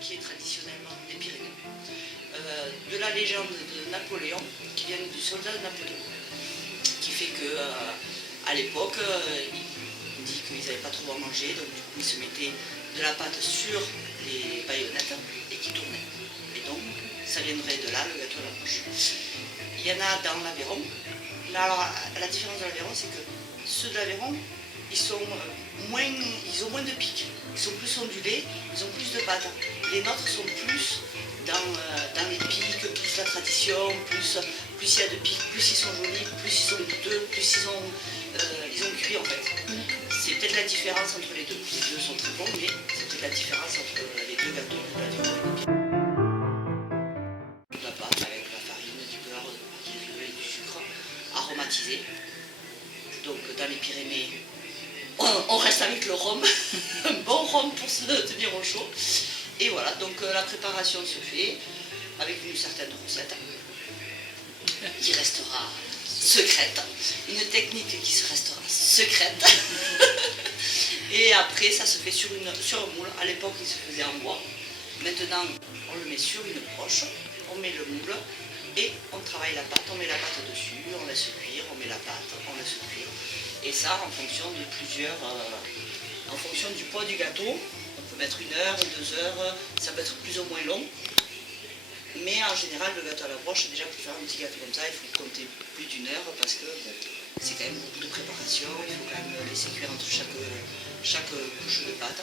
qui est traditionnellement des Pyrénées, de la légende de Napoléon, qui vient du soldat de Napoléon, qui fait que à l'époque, il dit qu'ils n'avaient pas trop à manger, donc du coup ils se mettaient de la pâte sur les baïonnettes et qui tournaient. Et donc ça viendrait de là, le gâteau à la broche. Il y en a dans l'Aveyron. Là, la différence de l'Aveyron, c'est que ceux de l'Aveyron, ils ont moins de pics, ils sont plus ondulés, ils ont plus de pâte. Les nôtres sont plus dans les pics, plus la tradition, plus il y a de pics, plus ils sont jolis, plus ils sont goûteux, plus ils ont cuit en fait. C'est peut-être la différence entre les deux. Les deux sont très bons, mais c'est peut-être la différence entre les deux gâteaux de l'Aveyron. La pâte avec la farine, du beurre, des œufs et du sucre aromatisé. Donc dans les Pyrénées, on reste avec le rhum, un bon rhum pour se tenir au chaud. Et voilà, donc la préparation se fait avec une certaine recette qui restera secrète, une technique qui restera secrète. Et après ça se fait sur un moule. À l'époque il se faisait en bois. Maintenant on le met sur une broche, on met le moule et on travaille la pâte, on met la pâte dessus, on laisse cuire, on met la pâte, on laisse cuire. Et ça en fonction de en fonction du poids du gâteau, on peut mettre 1 heure, 2 heures, ça peut être plus ou moins long. Mais en général, le gâteau à la broche, déjà pour faire un petit gâteau comme ça, il faut compter plus d'1 heure parce que bon, c'est quand même beaucoup de préparation, il faut quand même laisser cuire entre chaque couche de pâte.